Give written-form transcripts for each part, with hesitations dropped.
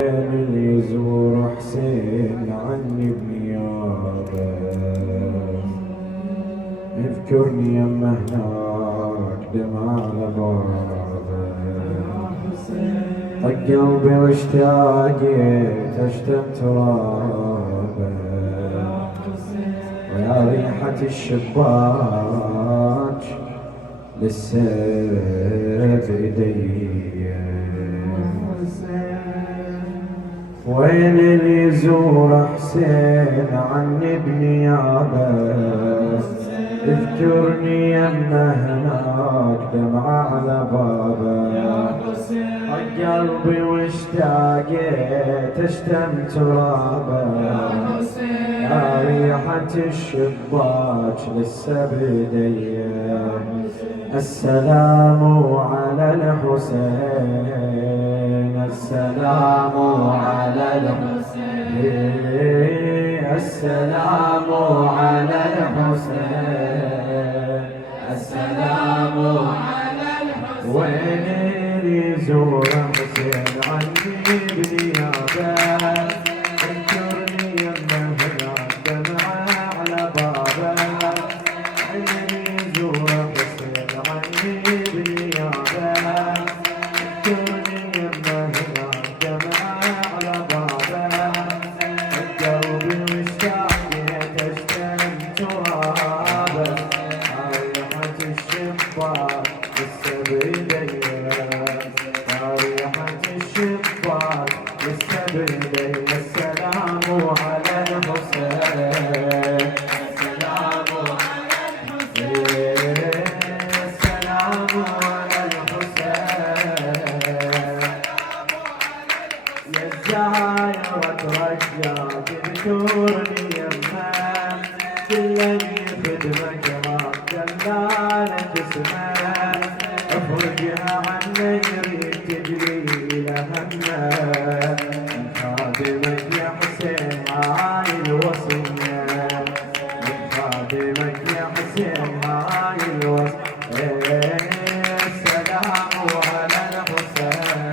اللي يزور حسين عني بنيابه اذكرني يمه هناك دمع على بابه طق قلبي واشتاقيت اشتم ترابه ويا ريحة الشباك لسه بايدي وين اللي يزور حسين عني بنيابه اذكرني يمه هناك دمعة على بابه قلبي واشتاقيت اشتم ترابه يا ريحة الشباك لسه بيدي السلام على الحسين السلام على الحسين السلام على الحسين السلام على الحسين وين يزور حسين عني بنيابه اذكرني يمه هناك دمعة على بابه وين يزور حسين عني بنيابه اذكرني يمه هناك دمعة على بابه قلبي واشتاقيت اشتم ترابه ريحة الشباك لسه بيدي ريحة الشباك لسه بيدي السلام على الحسين السلام على الحسين السلام على الحسين يا الزهاير رجعت تذكرني يمه كلني خدمك ما دلالك اسمه افرجها عني يريد تجري لهمه من خادمك يا حسين هاي الوصيه من خادمك يا حسين هاي الوصيه السلام على الحسين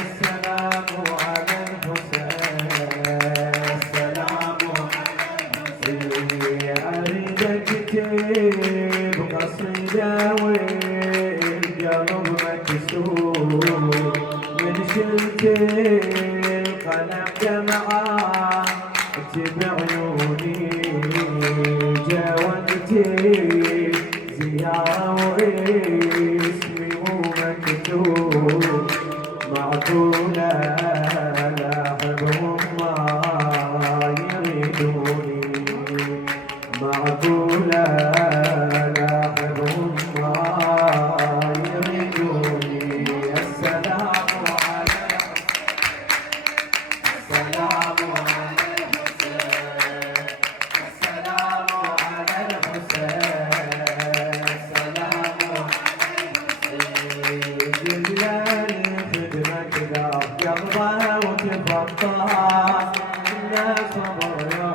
السلام على الحسين السلام أريد أكتب قصيدة والقلب مكسور من شلت القلم دمعة اكتب عيوني جا وقتي زيارة واسمي مو مكتوب معقولة لاحبهم ما يريدوني معقولة لاحبهم ما يريدوني السلام على السلام على الحسين السلام على الحسين السلام جلال خدمك ذاك قلبه وتفطها إلا صبر يا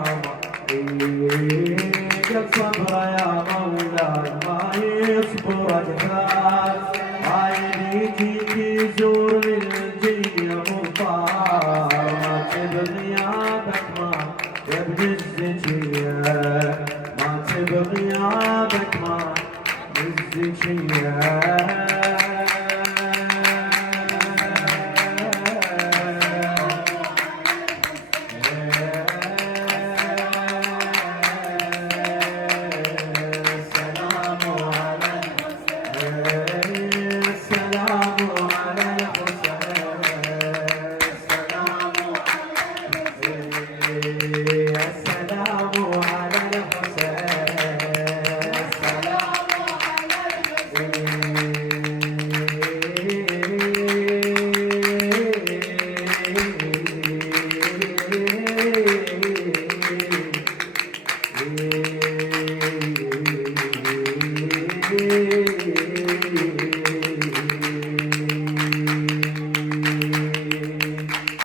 قد صبر يا مولاي ما يصبر أكثر هاي بيجيك يزور للجية مطار ما تبغيابك ما يا ابن الزكية ما تبغيابك ما الزكية